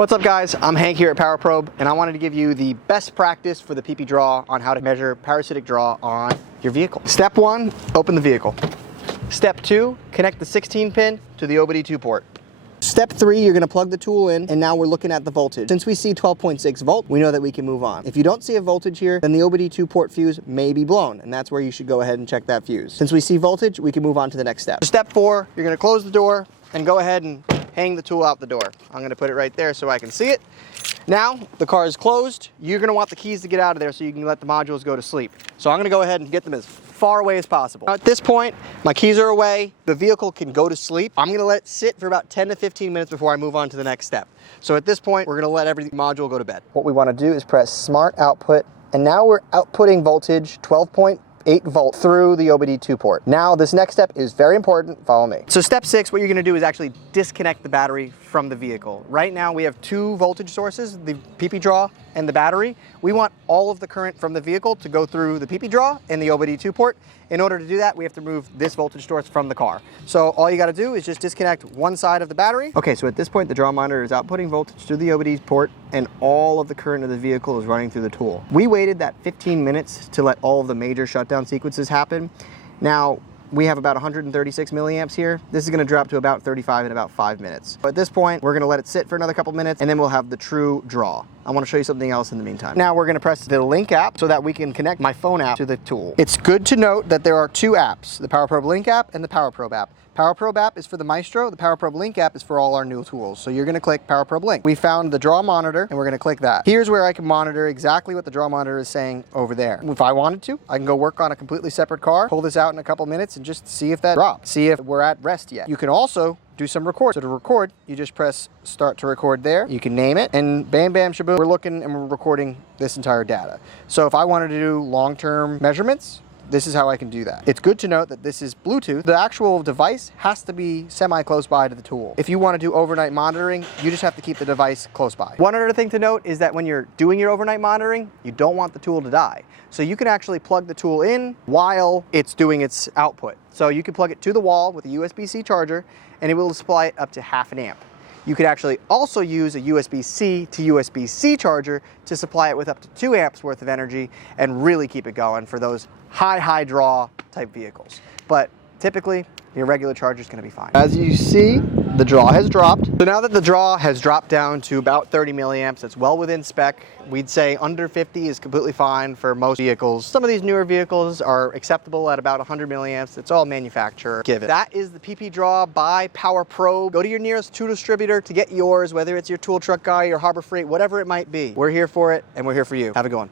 What's up guys, I'm Hank here at PowerProbe, and I wanted to give you the best practice for the PPDRAW on how to measure parasitic draw on your vehicle. Step 1, open the vehicle. Step 2, connect the 16 pin to the OBD2 port. Step 3, you're going to plug the tool in, and now we're looking at the voltage. Since we see 12.6 volt, we know that we can move on. If you don't see a voltage here, then the OBD2 port fuse may be blown, and that's where you should go ahead and check that fuse. Since we see voltage, we can move on to the next step. Step 4, you're going to close the door and go ahead and hang the tool out the door. I'm going to put it right there so I can see it. Now the car is closed. You're going to want the keys to get out of there so you can let the modules go to sleep. So I'm going to go ahead and get them as far away as possible. Now, at this point, my keys are away. The vehicle can go to sleep. I'm going to let it sit for about 10 to 15 minutes before I move on to the next step. So at this point, we're going to let every module go to bed. What we want to do is press Smart Output, and now we're outputting voltage 12.8 volt through the OBD2 port. Now this next step is very important. Follow me. So step 6, what you're going to do is actually disconnect the battery from the vehicle. Right now we have 2 voltage sources, the PPDRAW and the battery. We want all of the current from the vehicle to go through the PPDRAW and the OBD2 port. In order to do that, we have to remove this voltage source from the car. So all you got to do is just disconnect one side of the battery. Okay, so at this point the draw monitor is outputting voltage through the OBD port, and all of the current of the vehicle is running through the tool. We waited that 15 minutes to let all of the major shutdown sequences happen. Now we have about 136 milliamps here. This is going to drop to about 35 in about 5 minutes. But at this point, we're going to let it sit for another couple minutes, and then we'll have the true draw. I want to show you something else in the meantime. Now we're going to press the link app so that we can connect my phone app to the tool. It's good to note that there are 2 apps, the PowerProbe Link app and the PowerProbe app. PowerProbe app is for the Maestro, the PowerProbe Link app is for all our new tools. So you're going to click PowerProbe Link. We found the draw monitor, and we're going to click that. Here's where I can monitor exactly what the draw monitor is saying over there. If I wanted to, I can go work on a completely separate car, pull this out in a couple minutes, and just see if that drops, see if we're at rest yet. You can also do some record. So to record, you just press start to record there. You can name it, and bam, bam, shaboom, we're looking and we're recording this entire data. So if I wanted to do long-term measurements, this is how I can do that. It's good to note that this is Bluetooth. The actual device has to be semi-close by to the tool. If you want to do overnight monitoring, you just have to keep the device close by. One other thing to note is that when you're doing your overnight monitoring, you don't want the tool to die. So you can actually plug the tool in while it's doing its output. So you can plug it to the wall with a USB-C charger, and it will supply it up to ½ amp. You could actually also use a USB-C to USB-C charger to supply it with up to 2 amps worth of energy and really keep it going for those high draw type vehicles. But typically, your regular charger is going to be fine. As you see, the draw has dropped. So now that the draw has dropped down to about 30 milliamps, it's well within spec. We'd say under 50 is completely fine for most vehicles. Some of these newer vehicles are acceptable at about 100 milliamps. It's all manufacturer given. That is the PPDRAW by PowerProbe. Go to your nearest tool distributor to get yours, whether it's your tool truck guy, your Harbor Freight, whatever it might be. We're here for it, and we're here for you. Have a good one.